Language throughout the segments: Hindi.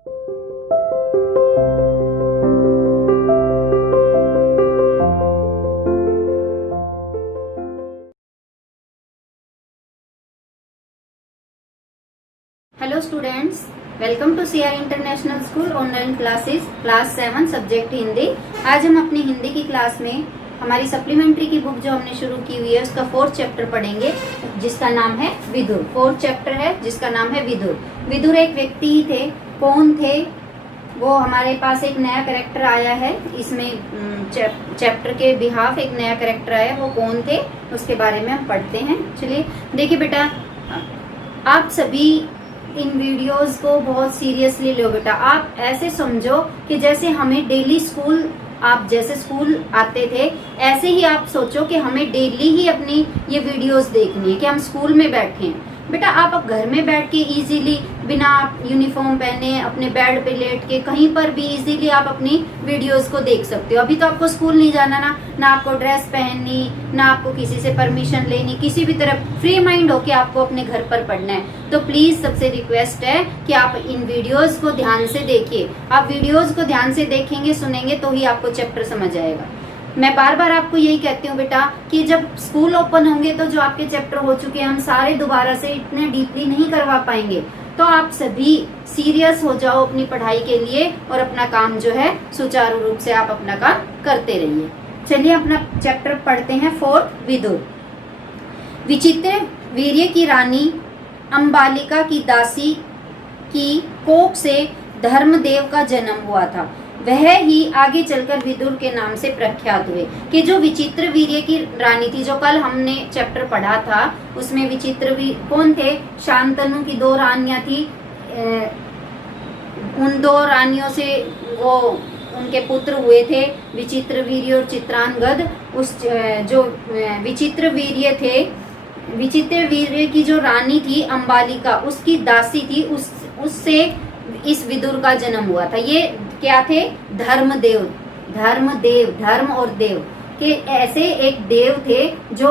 Hello students, welcome to CR international school online classes class 7 subject Hindi. आज हम अपनी हिंदी की क्लास में हमारी सप्लीमेंट्री की बुक जो हमने शुरू की हुई है उसका 4th चैप्टर पढ़ेंगे, जिसका नाम है विदुर। 4th चैप्टर है जिसका नाम है विदुर। विदुर एक व्यक्ति ही थे। कौन थे वो? हमारे पास एक नया कैरेक्टर आया है इसमें, चैप्टर के बिहाफ एक नया कैरेक्टर आया। वो कौन थे उसके बारे में हम पढ़ते हैं। चलिए देखिए बेटा, आप सभी इन वीडियोस को बहुत सीरियसली लो बेटा। आप ऐसे समझो कि जैसे हमें डेली स्कूल, आप जैसे स्कूल आते थे ऐसे ही आप सोचो कि हमें डेली ही अपनी ये वीडियोस देखनी है, कि हम स्कूल में बैठे हैं। बेटा आप अब घर में बैठ के इजीली बिना यूनिफॉर्म पहने अपने बेड पे लेट के कहीं पर भी इजीली आप अपनी वीडियोस को देख सकते हो। अभी तो आपको स्कूल नहीं जाना ना आपको ड्रेस पहननी, ना आपको किसी से परमिशन लेनी, किसी भी तरह फ्री माइंड होके आपको अपने घर पर पढ़ना है। तो प्लीज सबसे रिक्वेस्ट है कि आप इन वीडियोज को ध्यान से देखिए। आप वीडियोज को ध्यान से देखेंगे, सुनेंगे तो ही आपको चैप्टर समझ आएगा। मैं बार बार आपको यही कहती हूँ बेटा कि जब स्कूल ओपन होंगे तो जो आपके चैप्टर हो चुके हैं हम सारे दोबारा से इतने डीपली नहीं करवा पाएंगे। तो आप सभी सीरियस हो जाओ अपनी पढ़ाई के लिए और अपना काम जो है सुचारू रूप से आप अपना काम करते रहिए। चलिए अपना चैप्टर पढ़ते हैं। 4th विदुर। विचित्र वीर्य की रानी अंबालिका की दासी की कोख से धर्मदेव का जन्म हुआ था। वह ही आगे चलकर विदुर के नाम से प्रख्यात हुए। कि जो विचित्र वीर्य की रानी थी, जो कल हमने चैप्टर पढ़ा था, उसमें विचित्र कौन थे? शांतनु की 2 रानियां थी। उन 2 रानियों से वो उनके पुत्र हुए थे, विचित्र वीर्य और चित्रांगद। उस जो विचित्र वीर्य थे, विचित्र वीर्य की जो रानी थी अंबालिका, उसकी दासी थी, उससे इस विदुर का जन्म हुआ था। ये क्या थे? धर्मदेव। धर्म और देव के ऐसे एक देव थे जो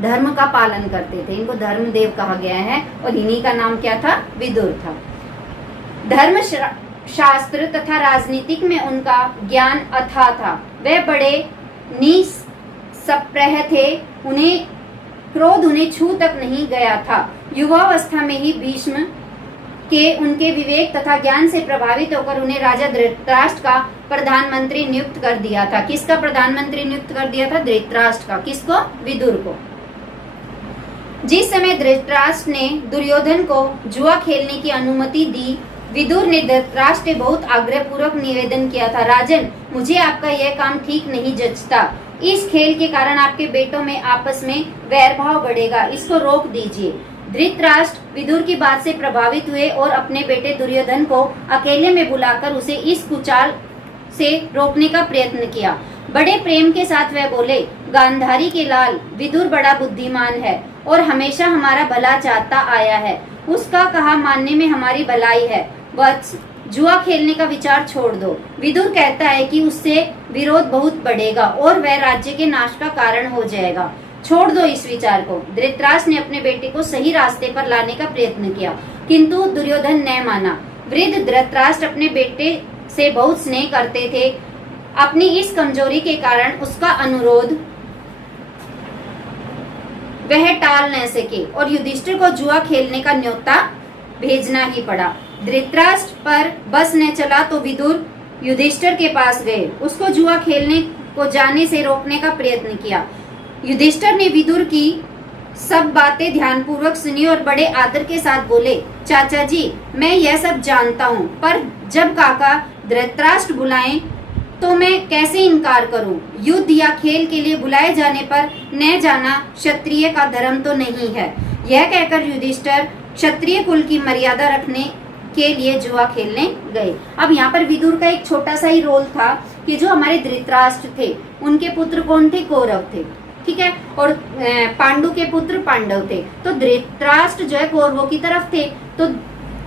धर्म का पालन करते थे। इनको धर्मदेव कहा गया है और इन्हीं का नाम क्या था? विदुर था। धर्म शास्त्र तथा राजनीतिक में उनका ज्ञान अथाह था। वह बड़े निस्पृह थे। क्रोध उन्हें छू तक नहीं गया था। युवावस्था में ही भीष्म के उनके विवेक तथा ज्ञान से प्रभावित होकर उन्हें राजा धृतराष्ट्र का प्रधानमंत्री नियुक्त कर दिया था। किसका प्रधानमंत्री नियुक्त कर दिया था? धृतराष्ट्र का। किसको? विदुर को। जिस समय धृतराष्ट्र ने दुर्योधन को जुआ खेलने की अनुमति दी, विदुर ने धृतराष्ट्र से बहुत आग्रह पूर्वक निवेदन किया था, राजन, मुझे आपका यह काम ठीक नहीं जचता। इस खेल के कारण आपके बेटों में आपस में वैरभाव बढ़ेगा, इसको रोक दीजिए। धृतराष्ट्र विदुर की बात से प्रभावित हुए और अपने बेटे दुर्योधन को अकेले में बुलाकर उसे इस कुचाल से रोकने का प्रयत्न किया। बड़े प्रेम के साथ वह बोले, गांधारी के लाल, विदुर बड़ा बुद्धिमान है और हमेशा हमारा भला चाहता आया है। उसका कहा मानने में हमारी भलाई है। वत्स, जुआ खेलने का विचार छोड़ दो। विदुर कहता है कि उससे विरोध बहुत बढ़ेगा और वह राज्य के नाश का कारण हो जाएगा। छोड़ दो इस विचार को। धृतराष्ट्र ने अपने बेटे को सही रास्ते पर लाने का प्रयत्न किया, किंतु दुर्योधन ने माना। वृद्ध धृतराष्ट्र अपने बेटे से बहुत स्नेह करते थे। अपनी इस कमजोरी के कारण उसका अनुरोध वह टाल न सके और युधिष्ठिर को जुआ खेलने का न्योता भेजना ही पड़ा। धृतराष्ट्र पर बस न चला तो विदुर युधिष्ठिर के पास गए, उसको जुआ खेलने को जाने से रोकने का प्रयत्न किया। युधिष्ठिर ने विदुर की सब बातें ध्यानपूर्वक सुनी और बड़े आदर के साथ बोले, चाचा जी, मैं यह सब जानता हूँ, पर जब काका धृतराष्ट्र बुलाएं तो मैं कैसे इनकार करूँ? युद्ध या खेल के लिए बुलाए जाने पर न जाना क्षत्रिय का धर्म तो नहीं है। यह कहकर युधिष्ठिर क्षत्रिय कुल की मर्यादा रखने के लिए जुआ खेलने गए। अब यहाँ पर विदुर का एक छोटा सा ही रोल था कि जो हमारे धृतराष्ट्र थे उनके पुत्र कौन थे? कौरव थे, ठीक है, और पांडु के पुत्र पांडव थे। तो धृतराष्ट्र जो है कौरवों की तरफ थे, तो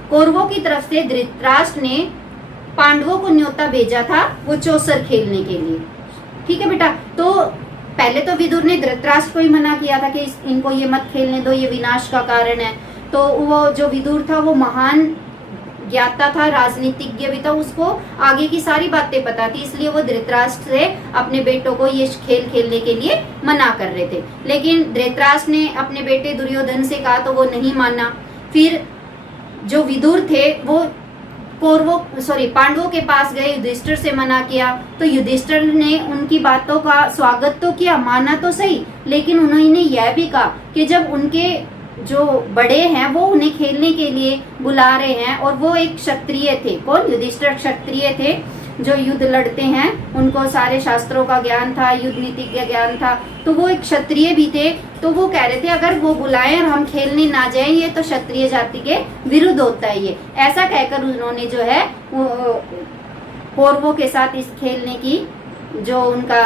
कौरवों की तरफ से धृतराष्ट्र ने पांडवों को न्योता भेजा था वो चौसर खेलने के लिए। ठीक है बेटा, तो पहले तो विदुर ने धृतराष्ट्र को ही मना किया था कि इनको ये मत खेलने दो, ये विनाश का कारण है। तो वो जो विदुर था वो महान ज्ञाता था, राजनीतिज्ञ भी था, उसको आगे की सारी बातें पता थी, इसलिए वो धृतराष्ट्र से अपने बेटों को ये खेल खेलने के लिए मना कर रहे थे। लेकिन धृतराष्ट्र ने अपने बेटे दुर्योधन से कहा तो वो नहीं माना। फिर जो विदुर थे वो पांडवों के पास गए, युधिष्ठिर से मना किया, तो युधिष्ठिर ने उनकी बातों का स्वागत तो किया, माना तो सही, लेकिन उन्होंने यह भी कहा कि जब उनके जो बड़े हैं वो उन्हें खेलने के लिए बुला रहे हैं, और वो एक क्षत्रिय थे, कौन? युधिष्ठिर क्षत्रिय थे, जो युद्ध लड़ते हैं, उनको सारे शास्त्रों का ज्ञान था, युद्ध नीति का ज्ञान था, तो वो एक क्षत्रिय भी थे। तो वो कह रहे थे अगर वो बुलाएं और हम खेलने ना जाएं ये तो क्षत्रिय जाति के विरुद्ध होता है, ये ऐसा कहकर उन्होंने जो है कौरवों के साथ इस खेलने की जो उनका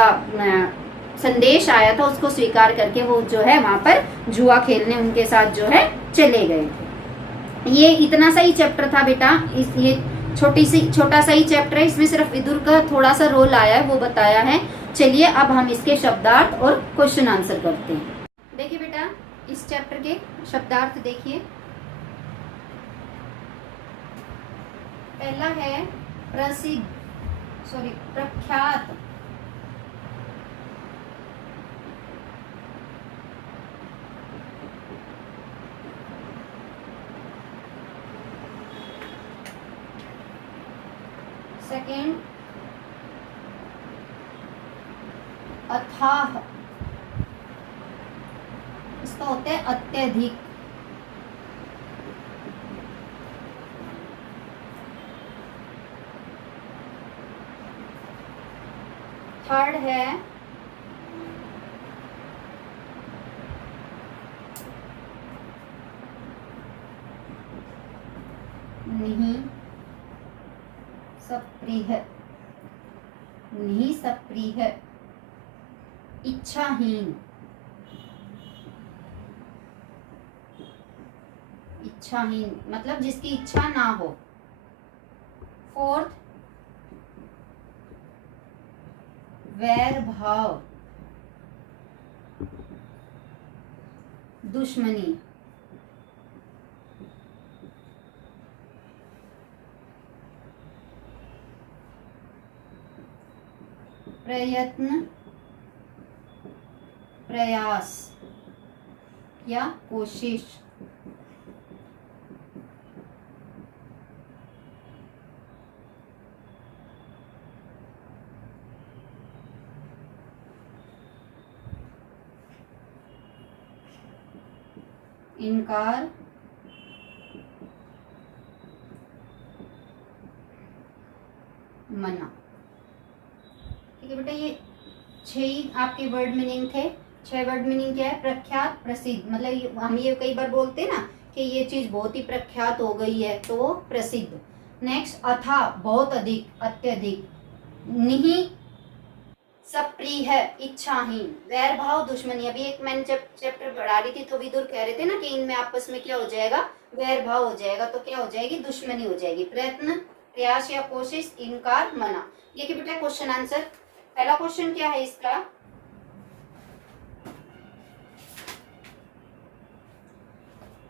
संदेश आया था उसको स्वीकार करके वो जो है वहां पर जुआ खेलने उनके साथ जो है चले गए थे। ये इतना सा ही चैप्टर था बेटा, ये छोटा सा ही चैप्टर है, इसमें सिर्फ विदुर का थोड़ा सा रोल आया है वो बताया है। चलिए अब हम इसके शब्दार्थ और क्वेश्चन आंसर करते हैं। देखिए बेटा इस चैप्टर के शब्दार्थ देखिए। पहला है प्रख्यात, सेकेंड अथाह, इसका होता है अत्यधिक। थर्ड है नहीं सप्रिय, नहीं सप्रिय, इच्छाहीन, इच्छाहीन मतलब जिसकी इच्छा ना हो। फोर्थ वैर भाव, दुश्मनी। प्रयत्न, प्रयास या कोशिश। इनकार, मना। ठीक है बेटा, ये 6 आपके वर्ड मीनिंग थे। 6 वर्ड मीनिंग क्या है? प्रख्यात, प्रसिद्ध, मतलब हम ये कई बार बोलते हैं ना कि ये चीज बहुत ही प्रख्यात हो गई है तो वो प्रसिद्ध। नेक्स्ट अथा, बहुत अधिक, अत्यधिक। नहीं सप्रिय है, इच्छाहीन। वैर भाव, दुश्मनी। अभी एक मैंने जब चैप्टर पढ़ा रही थी तो विदुर कह रहे थे ना कि इनमें आपस में क्या हो जाएगा? वैर भाव हो जाएगा, तो क्या हो जाएगी? दुश्मनी हो जाएगी। प्रयत्न, प्रयास या कोशिश, इनकार, मना। देखिए बेटा क्वेश्चन आंसर। पहला क्वेश्चन क्या है इसका?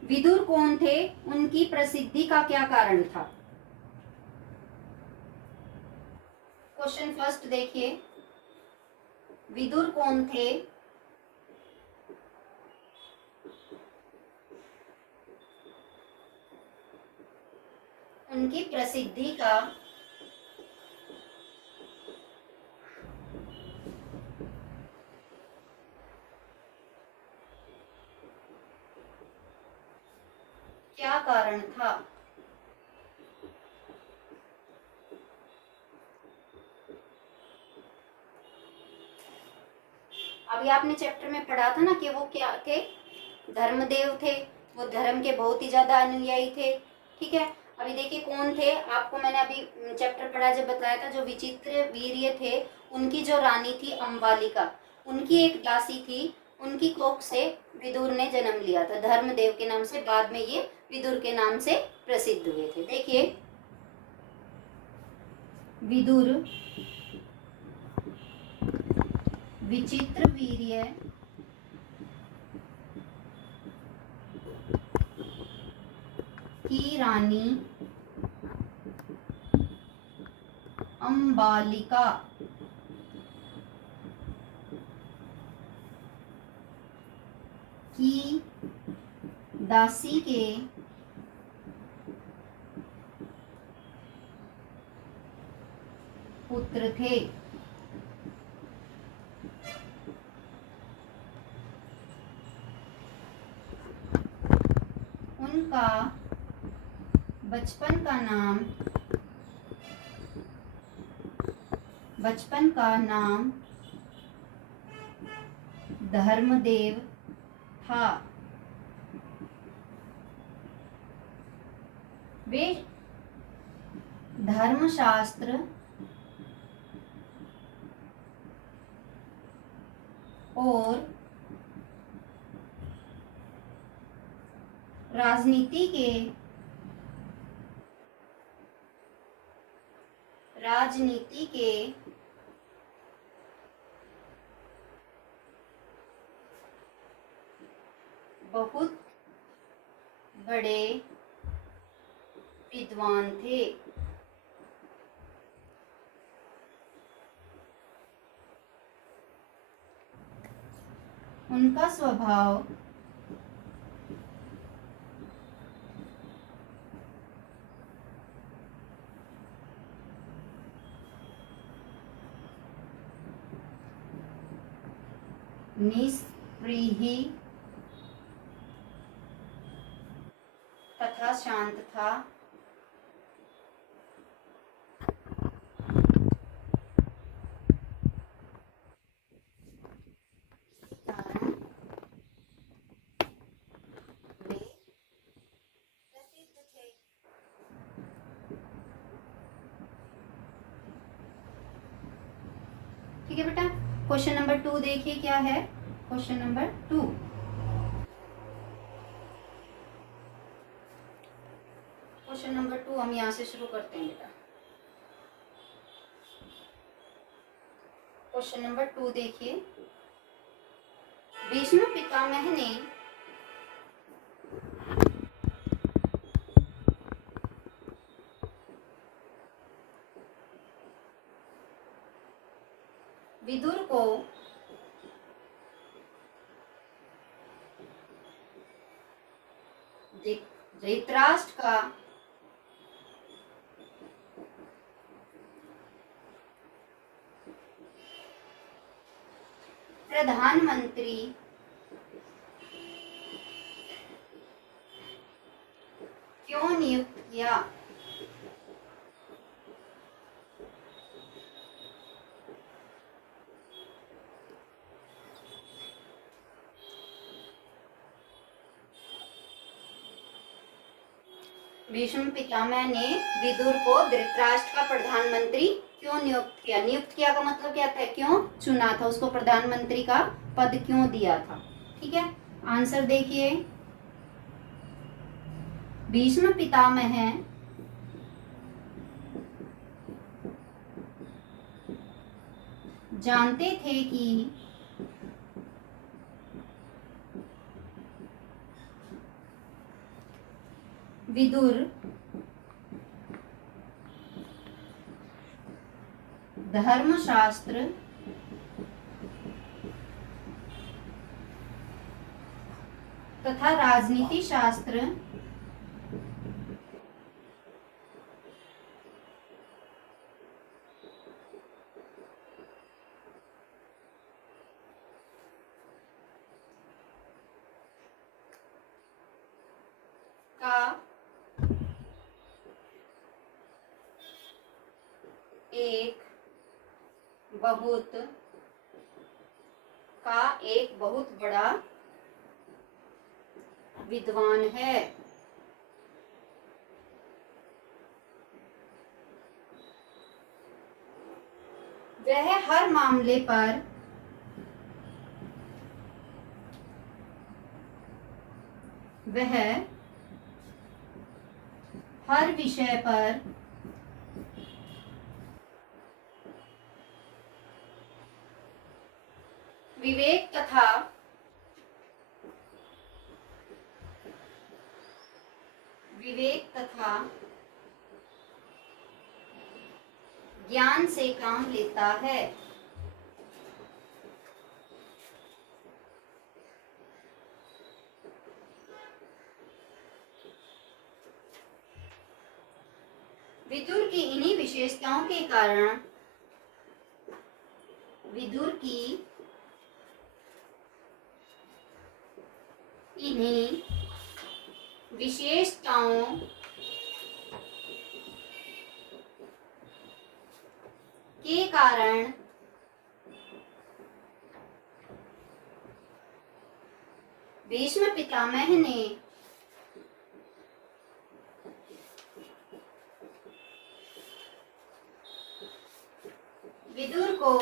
विदुर कौन थे? उनकी प्रसिद्धि का क्या कारण था? क्वेश्चन फर्स्ट देखिए, विदुर कौन थे? उनकी प्रसिद्धि का क्या कारण था? अभी आपने चैप्टर में पढ़ा था ना कि वो क्या थे? धर्मदेव थे, वो धर्म के बहुत ही ज्यादा अनुयायी थे। ठीक है, अभी देखिए कौन थे। आपको मैंने अभी चैप्टर पढ़ा जब बताया था, जो विचित्र वीर्य थे उनकी जो रानी थी अम्बालिका, उनकी एक दासी थी, उनकी कोख से विदुर ने जन्म लिया था धर्मदेव के नाम से। बाद में ये विदुर के नाम से प्रसिद्ध हुए थे। देखिए विदुर विचित्र वीर्य की रानी अंबालिका की दासी के पुत्र थे। उनका बचपन का नाम धर्मदेव था। वे धर्मशास्त्र और राजनीति के बहुत बड़े विद्वान थे। उनका स्वभाव निस्पृही तथा शांत था। वे प्रसिद्ध थे। ठीक है बेटा, क्वेश्चन नंबर 2 देखिए क्या है। क्वेश्चन नंबर 2, क्वेश्चन नंबर 2 हम यहाँ से शुरू करते हैं बेटा। क्वेश्चन नंबर 2 देखिए। भीष्म पितामह ने विदुर को धृतराष्ट्र का प्रधानमंत्री क्यों नियुक्त किया? भीष्म पितामह ने विदुर को धृतराष्ट्र का प्रधानमंत्री क्यों नियुक्त किया? नियुक्त किया का मतलब क्या था? क्यों चुना था उसको, प्रधानमंत्री का पद क्यों दिया था? ठीक है, आंसर देखिए। भीष्म पितामह जानते थे कि विदुर धर्मशास्त्र तथा राजनीति शास्त्र का एक बहुत बड़ा विद्वान है। वह हर मामले पर वह हर विषय पर विवेक तथा ज्ञान से काम लेता है। विदुर की इन्हीं विशेषताओं के कारण विदुर की इन्हीं विशेषताओं के कारण भीष्म पितामह ने विदुर को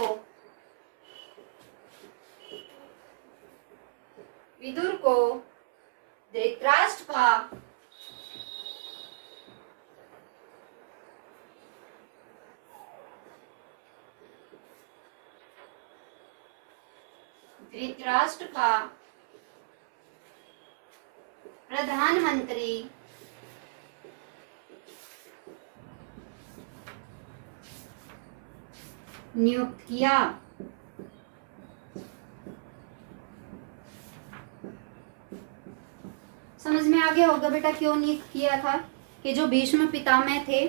धृतराष्ट्र का प्रधानमंत्री नियुक्त किया। समझ में आ गया होगा बेटा क्यों नियुक्त किया था कि जो भीष्म पितामह थे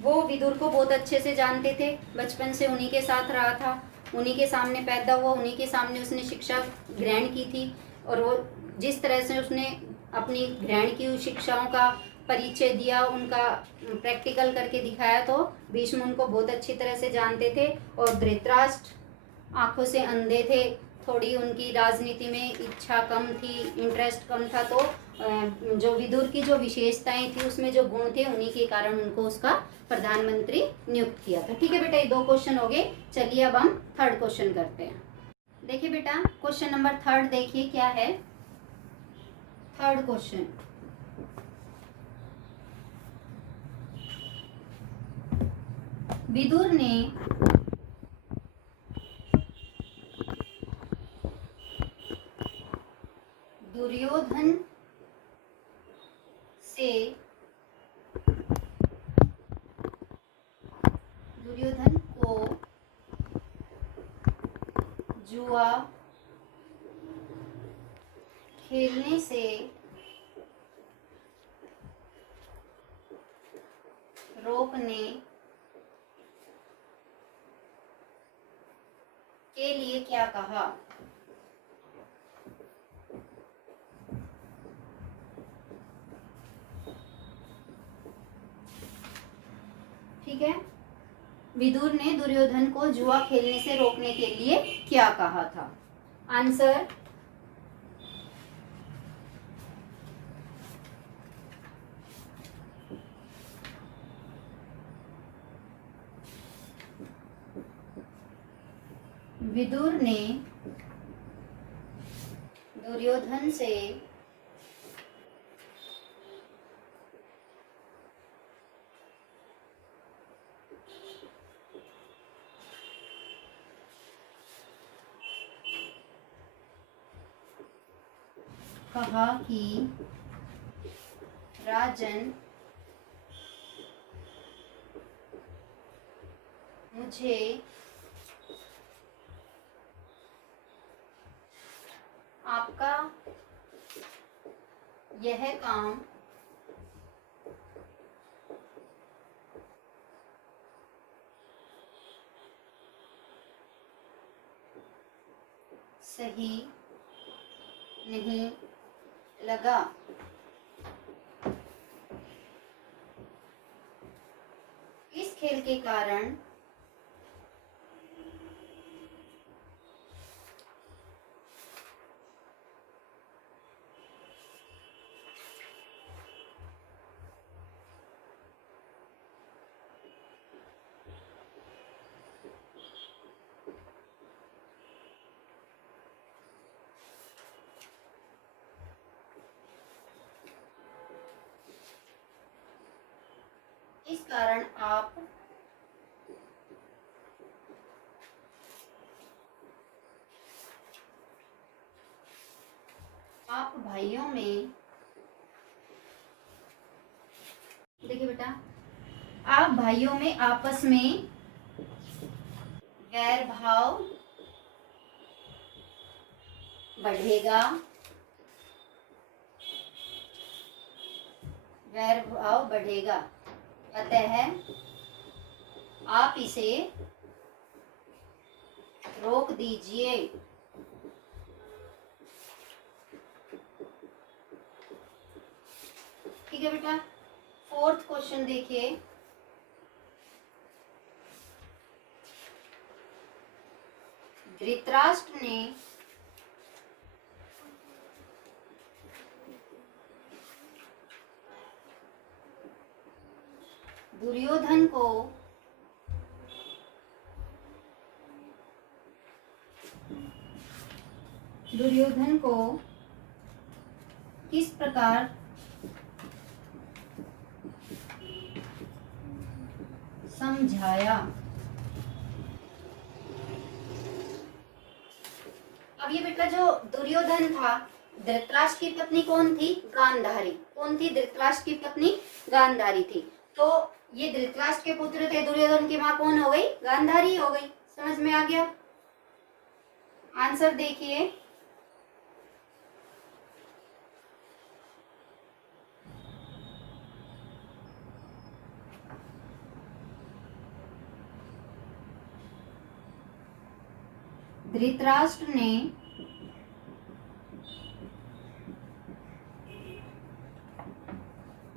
वो विदुर को बहुत अच्छे से जानते थे, बचपन से उन्हीं के साथ रहा था, उन्हीं के सामने पैदा हुआ, उन्हीं के सामने उसने शिक्षा ग्रहण की थी और वो जिस तरह से उसने अपनी ग्रहण की हुई शिक्षाओं का परिचय दिया, उनका प्रैक्टिकल करके दिखाया, तो भीष्म उनको बहुत अच्छी तरह से जानते थे। और धृतराष्ट्र आंखों से अंधे थे, थोड़ी उनकी राजनीति में इच्छा कम थी, इंटरेस्ट कम था, तो जो विदुर की जो विशेषताएं थी उसमें जो गुण थे उन्हीं के कारण उनको उसका प्रधानमंत्री नियुक्त किया था। ठीक है बेटा, ये 2 क्वेश्चन हो गए। चलिए अब हम थर्ड क्वेश्चन करते हैं। देखिए बेटा क्वेश्चन नंबर 3 देखिए क्या है। थर्ड क्वेश्चन, विदुर ने दुर्योधन को जुआ खेलने से रोकने के लिए क्या कहा। ठीक है, विदुर ने दुर्योधन को जुआ खेलने से रोकने के लिए क्या कहा था। आंसर विदुर ने दुर्योधन से कहा कि राजन मुझे आपका यह काम सही नहीं लगा। इस खेल के कारण आप भाइयों में, देखिए बेटा, आप भाइयों में आपस में वैर भाव बढ़ेगा, वैर भाव बढ़ेगा, अतः आप इसे रोक दीजिए। ठीक है बेटा। फोर्थ क्वेश्चन देखिए, धृतराष्ट्र ने दुर्योधन को किस प्रकार समझाया। अब ये बेटा जो दुर्योधन था, धृतराष्ट्र की पत्नी कौन थी? गांधारी। कौन थी? धृतराष्ट्र की पत्नी गांधारी थी। तो ये धृतराष्ट्र के पुत्र थे, दुर्योधन की माँ कौन हो गई? गांधारी हो गई। समझ में आ गया? आंसर देखिए, धृतराष्ट्र ने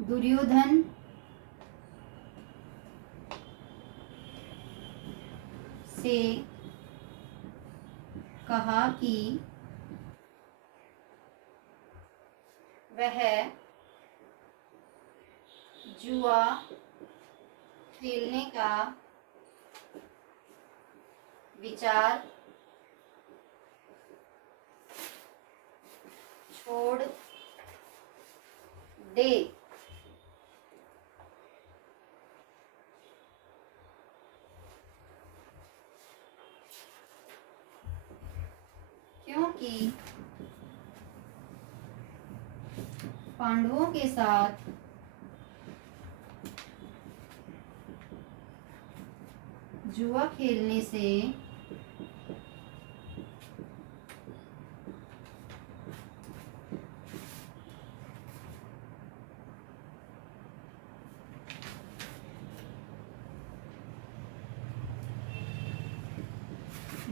दुर्योधन से कहा कि वह जुआ खेलने का विचार छोड़ दे। क्योंकि पांडवों के साथ जुआ खेलने से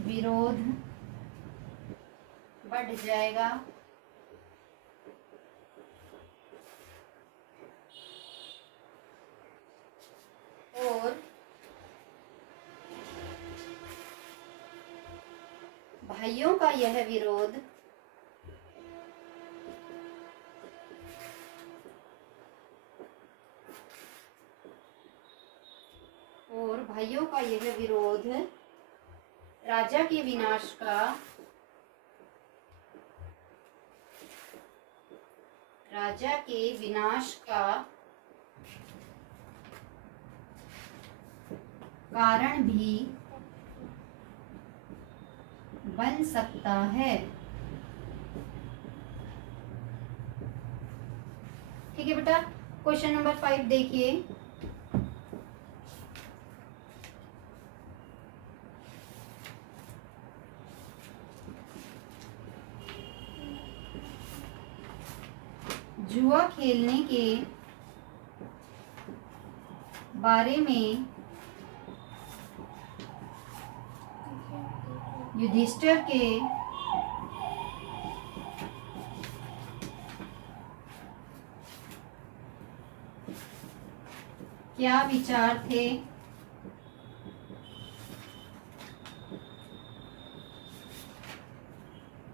विरोध बढ़ जाएगा और भाइयों का यह विरोध राजा के विनाश का कारण भी बन सकता है। ठीक है बेटा। क्वेश्चन नंबर 5 देखिए, जुआ खेलने के बारे में युधिष्ठिर के क्या विचार थे?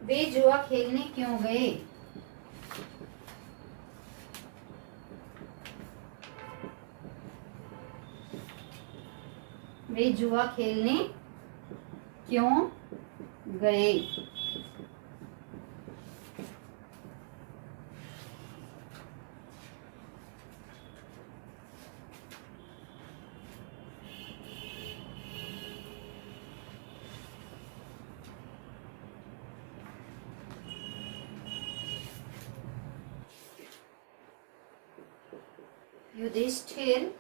वे जुआ खेलने क्यों गए? वे जुआ खेलने क्यों गए? युधिष्ठिर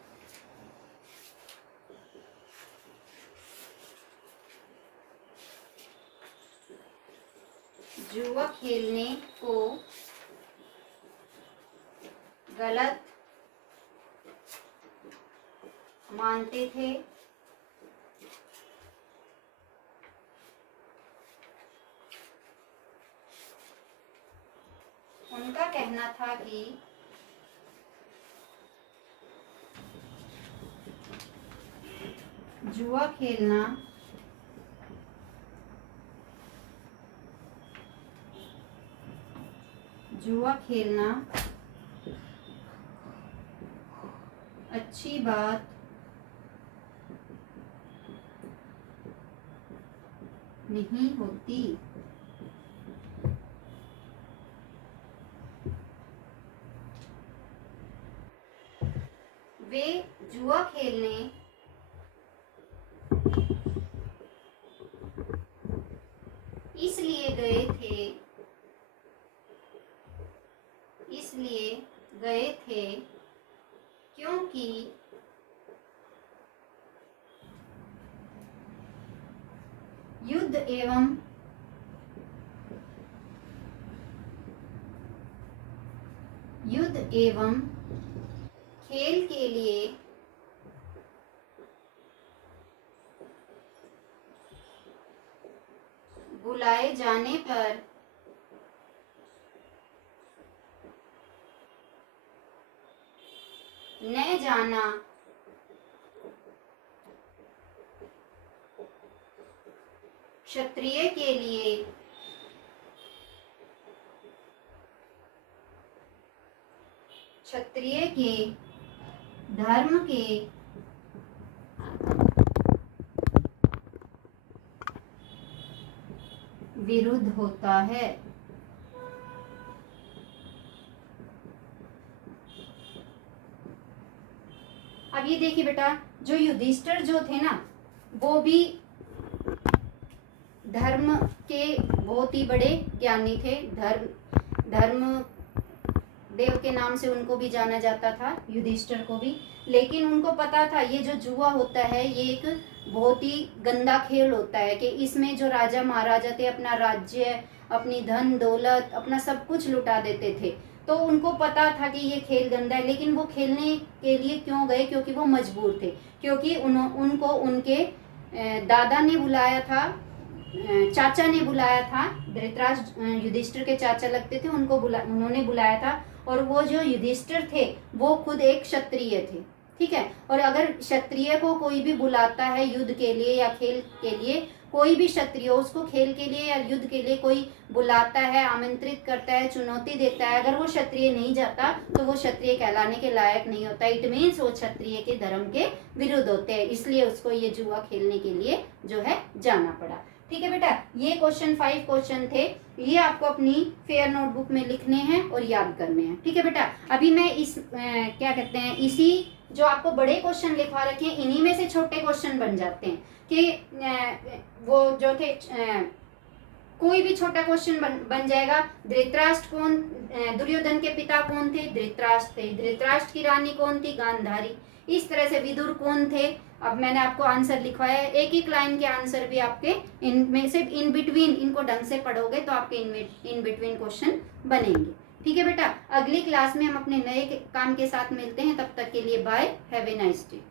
जुआ खेलने को गलत मानते थे। उनका कहना था कि जुआ खेलना अच्छी बात नहीं होती। वे जुआ खेलने इसलिए गए थे क्योंकि युद्ध एवं खेल के लिए बुलाए जाने पर न जाना क्षत्रिय के लिए क्षत्रिय के धर्म के विरुद्ध होता है। अब ये देखिए बेटा, जो युधिष्ठिर जो थे ना, वो भी धर्म के बहुत ही बड़े ज्ञानी थे। धर्म देव के नाम से उनको भी जाना जाता था, युधिष्ठिर को भी। लेकिन उनको पता था ये जो जुआ होता है ये एक बहुत ही गंदा खेल होता है, कि इसमें जो राजा महाराजा थे अपना राज्य, अपनी धन दौलत, अपना सब कुछ लुटा देते थे। तो उनको पता था कि ये खेल गंदा है, लेकिन वो खेलने के लिए क्यों गए? क्योंकि वो मजबूर थे। क्योंकि उनको उनके दादा ने बुलाया था, चाचा ने बुलाया था। धृतराष्ट्र युधिष्ठिर के चाचा लगते थे, उन्होंने बुलाया था। और वो जो युधिष्ठिर थे वो खुद एक क्षत्रिय थे, ठीक है। और अगर क्षत्रिय को कोई भी बुलाता है युद्ध के लिए या खेल के लिए, कोई भी क्षत्रिय उसको खेल के लिए या युद्ध के लिए कोई बुलाता है, आमंत्रित करता है, चुनौती देता है, अगर वो क्षत्रिय नहीं जाता तो वो क्षत्रिय कहलाने के लायक नहीं होता। इट मीन्स वो क्षत्रिय के धर्म के विरुद्ध होते हैं, इसलिए उसको ये जुआ खेलने के लिए जो है जाना पड़ा। ठीक है बेटा, ये क्वेश्चन 5 क्वेश्चन थे, ये आपको अपनी फेयर नोटबुक में लिखने हैं और याद करने हैं। ठीक है बेटा, अभी मैं क्या कहते हैं, इसी जो आपको बड़े क्वेश्चन लिखवा रखे हैं इन्हीं में से छोटे क्वेश्चन बन जाते हैं। कि वो जो थे कोई भी छोटा क्वेश्चन बन जाएगा। धृतराष्ट्र कौन, दुर्योधन के पिता कौन थे? धृतराष्ट्र थे। धृतराष्ट्र की रानी कौन थी? गांधारी। इस तरह से विदुर कौन थे? अब मैंने आपको आंसर लिखवाया है, एक एक लाइन के आंसर भी आपके इनमें से इन बिटवीन, इनको ढंग से पढ़ोगे तो आपके इन बिटवीन क्वेश्चन बनेंगे। ठीक है बेटा, अगली क्लास में हम अपने नए काम के साथ मिलते हैं, तब तक के लिए bye, have a nice day.